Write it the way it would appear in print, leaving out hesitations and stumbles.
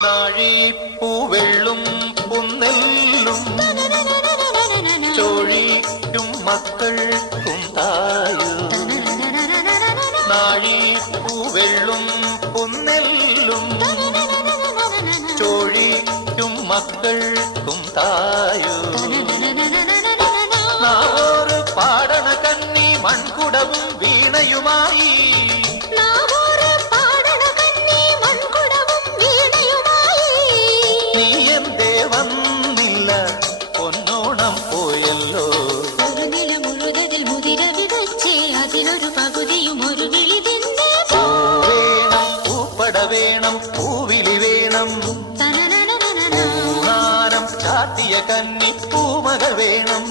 നാഴിപ്പൂവെള്ളും പുന്നെല്ലും ചോഴിക്കും മക്കൾക്കും തായു. നാഴിപ്പൂവെള്ളും പുന്നെല്ലും ചോഴിക്കും മക്കൾക്കും തായു. നാവോറ് പാടണ കന്നി മൺകുടവും വീണയുമായി വന്നില്ല പൊന്നോണം പോയല്ലോ. ഒരു നില മുഴുവതിൽ മുതിര വിതച്ചേ അതിലൊരു പകുതിയും ഒരു വിളി തിന്നേ. വേണം പൂപ്പട വേണം പൂവിളി വേണം പൂനാനം ചാത്തിയ കന്നി പൂമക വേണം.